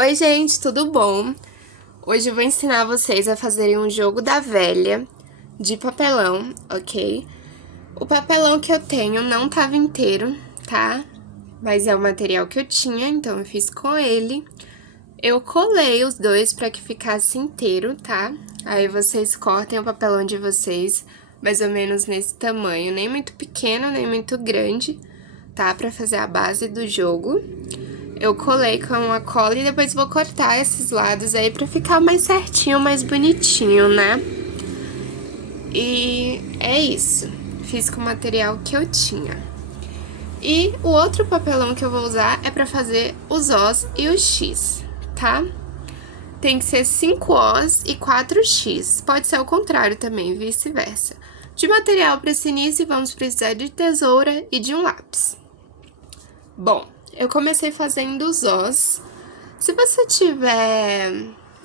Oi, gente, tudo bom? Hoje eu vou ensinar vocês a fazerem um jogo da velha de papelão, ok? O papelão que eu tenho não tava inteiro, tá? Mas é o material que eu tinha, então eu fiz com ele. Eu colei os dois pra que ficasse inteiro, tá? Aí vocês cortem o papelão de vocês, mais ou menos nesse tamanho, nem muito pequeno, nem muito grande, tá? Pra fazer a base do jogo. Eu colei com a cola e depois vou cortar esses lados aí pra ficar mais certinho, mais bonitinho, né? E é isso. Fiz com o material que eu tinha. E o outro papelão que eu vou usar é pra fazer os Os e o X, tá? Tem que ser 5 Os e 4 X. Pode ser o contrário também, vice-versa. De material para esse início, vamos precisar de tesoura e de um lápis. Bom, eu comecei fazendo os Os. Se você tiver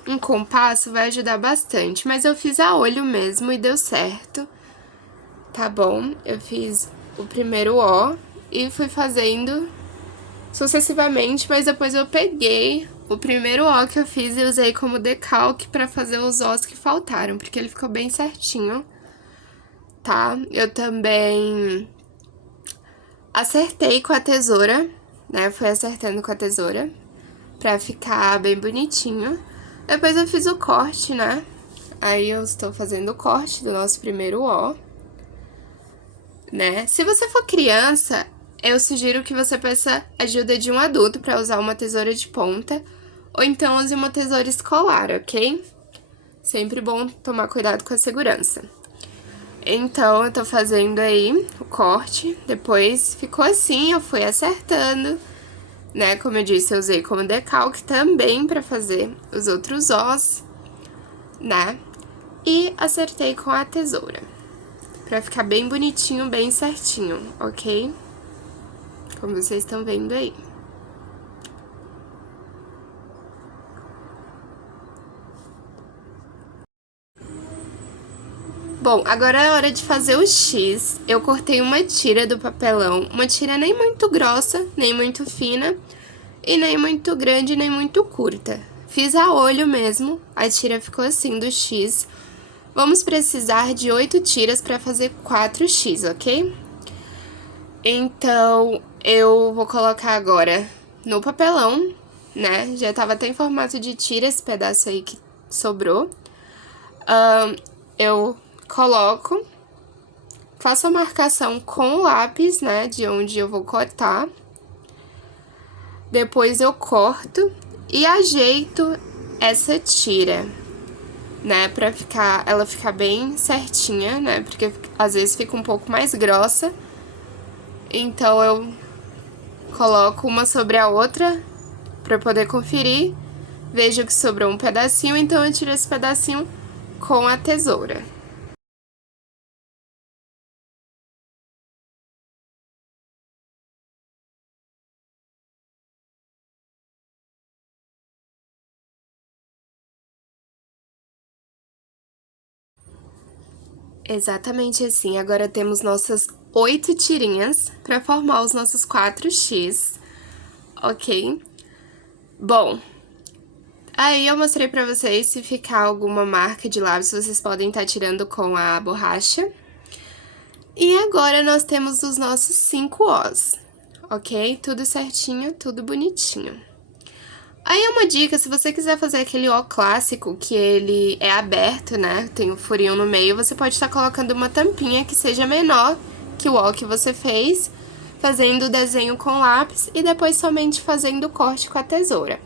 um compasso, vai ajudar bastante, mas eu fiz a olho mesmo e deu certo, tá bom? Eu fiz o primeiro O e fui fazendo sucessivamente, mas depois eu peguei o primeiro O que eu fiz e usei como decalque pra fazer os Os que faltaram, porque ele ficou bem certinho, tá? Eu também acertei com a tesoura, né? Fui acertando com a tesoura pra ficar bem bonitinho. Depois eu fiz o corte, né? Aí eu estou fazendo o corte do nosso primeiro O, né? Se você for criança, eu sugiro que você peça ajuda de um adulto pra usar uma tesoura de ponta, ou então use uma tesoura escolar, ok? Sempre bom tomar cuidado com a segurança. Então, eu tô fazendo aí o corte, depois ficou assim, eu fui acertando, né? Como eu disse, eu usei como decalque também pra fazer os outros Os, né? E acertei com a tesoura, pra ficar bem bonitinho, bem certinho, ok? Como vocês estão vendo aí. Bom, agora é hora de fazer o X. Eu cortei uma tira do papelão, uma tira nem muito grossa, nem muito fina, e nem muito grande, nem muito curta. Fiz a olho mesmo, a tira ficou assim do X. Vamos precisar de 8 tiras para fazer 4 X, ok? Então, eu vou colocar agora no papelão, né? Já tava até em formato de tira esse pedaço aí que sobrou. Eu coloco, faço a marcação com o lápis, né? De onde eu vou cortar. Depois eu corto e ajeito essa tira, né? Pra ela ficar bem certinha, né? Porque às vezes fica um pouco mais grossa. Então eu coloco uma sobre a outra pra poder conferir. Vejo que sobrou um pedacinho, então eu tiro esse pedacinho com a tesoura. Exatamente assim. Agora temos nossas 8 tirinhas para formar os nossos 4 X, ok? Bom, aí eu mostrei pra vocês se ficar alguma marca de lápis, vocês podem estar tirando com a borracha. E agora nós temos os nossos 5 Os, ok? Tudo certinho, tudo bonitinho. Aí é uma dica, se você quiser fazer aquele O clássico, que ele é aberto, né? Tem um furinho no meio, você pode estar colocando uma tampinha que seja menor que o O que você fez, fazendo o desenho com lápis e depois somente fazendo o corte com a tesoura.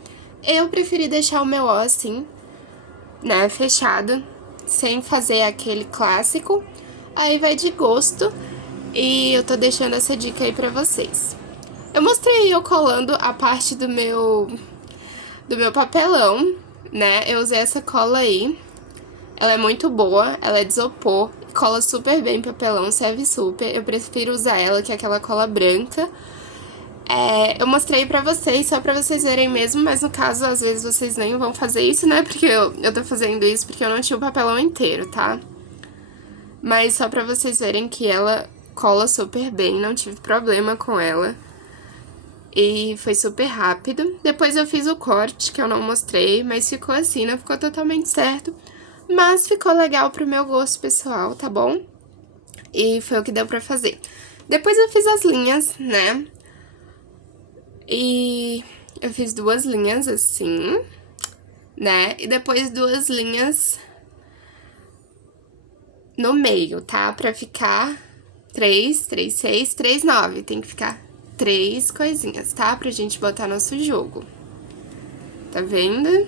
Eu preferi deixar o meu O assim, né, fechado, sem fazer aquele clássico. Aí vai de gosto e eu tô deixando essa dica aí pra vocês. Eu mostrei eu colando a parte do meu papelão, né? Eu usei essa cola aí. Ela é muito boa, ela é de isopor, cola super bem papelão, serve super. Eu prefiro usar ela que é aquela cola branca. Eu mostrei pra vocês, só pra vocês verem mesmo, mas no caso, às vezes vocês nem vão fazer isso, né? Porque eu tô fazendo isso porque eu não tinha o papelão inteiro, tá? Mas só pra vocês verem que ela cola super bem, não tive problema com ela. E foi super rápido. Depois eu fiz o corte, que eu não mostrei, mas ficou assim, não ficou totalmente certo. Mas ficou legal pro meu gosto pessoal, tá bom? E foi o que deu pra fazer. Depois eu fiz as linhas, né? E eu fiz 2 linhas assim, né? E depois 2 linhas no meio, tá? Pra ficar 3, 3, 6, 3, 9. Tem que ficar 3 coisinhas, tá? Pra gente botar nosso jogo. Tá vendo?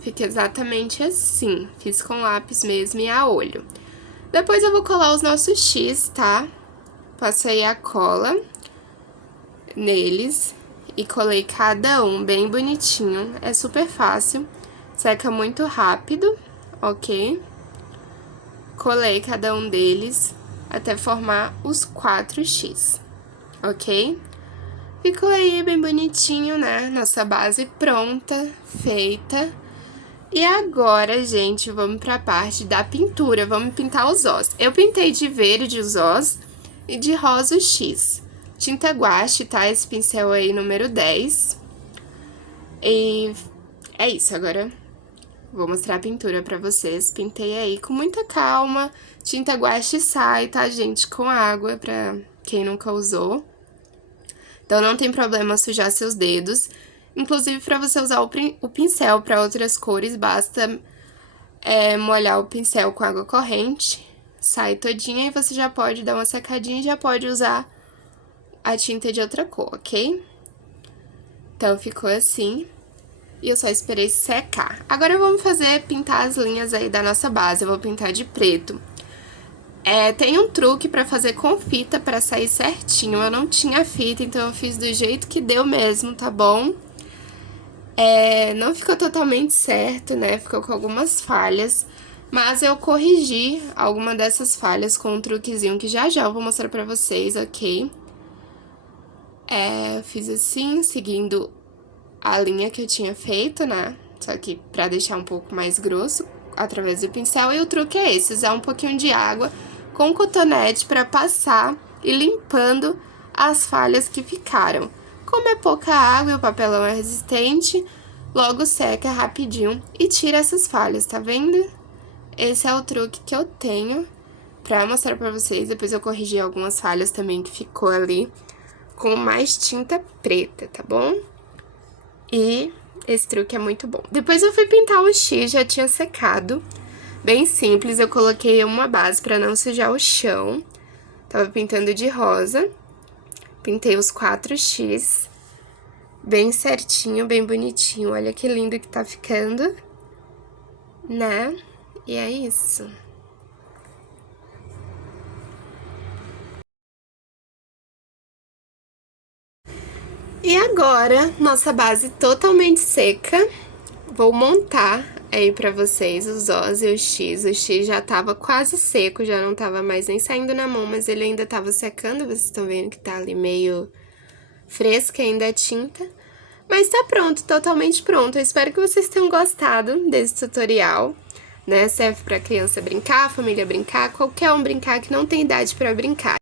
Fica exatamente assim. Fiz com lápis mesmo e a olho. Depois eu vou colar os nossos X, tá? Passei a cola neles e colei cada um bem bonitinho. É super fácil, seca muito rápido, ok? Colei cada um deles até formar os 4x, ok? Ficou aí bem bonitinho, né? Nossa base pronta, feita. E agora, gente, vamos pra parte da pintura, vamos pintar os Os. Eu pintei de verde os Os e de rosa o X. Tinta guache, tá? Esse pincel aí, número 10. E é isso, agora vou mostrar a pintura pra vocês. Pintei aí com muita calma. Tinta guache sai, tá, gente? Com água, pra quem nunca usou. Então, não tem problema sujar seus dedos. Inclusive, pra você usar o pincel pra outras cores, basta molhar o pincel com água corrente. Sai todinha e você já pode dar uma secadinha e já pode usar a tinta de outra cor, ok? Então, ficou assim. E eu só esperei secar. Agora, vamos pintar as linhas aí da nossa base. Eu vou pintar de preto. Tem um truque pra fazer com fita pra sair certinho. Eu não tinha fita, então eu fiz do jeito que deu mesmo, tá bom? Não ficou totalmente certo, né? Ficou com algumas falhas. Mas eu corrigi alguma dessas falhas com um truquezinho que já já eu vou mostrar pra vocês, ok? Fiz assim, seguindo a linha que eu tinha feito, né? Só que pra deixar um pouco mais grosso, através do pincel. E o truque é esse, usar um pouquinho de água com cotonete pra passar e limpando as falhas que ficaram. Como é pouca água e o papelão é resistente, logo seca rapidinho e tira essas falhas, tá vendo? Esse é o truque que eu tenho pra mostrar pra vocês. Depois eu corrigi algumas falhas também que ficou ali com mais tinta preta, tá bom? E esse truque é muito bom. Depois eu fui pintar o X, já tinha secado. Bem simples, eu coloquei uma base pra não sujar o chão. Tava pintando de rosa. Pintei os 4x. Bem certinho, bem bonitinho. Olha que lindo que tá ficando, né? E é isso. E agora, nossa base totalmente seca. Vou montar aí pra vocês os Os e o X. O X já tava quase seco, já não tava mais nem saindo na mão, mas ele ainda tava secando. Vocês estão vendo que tá ali meio fresca ainda a tinta. Mas tá pronto, totalmente pronto. Eu espero que vocês tenham gostado desse tutorial, né? Serve pra criança brincar, família brincar, qualquer um brincar que não tem idade pra brincar.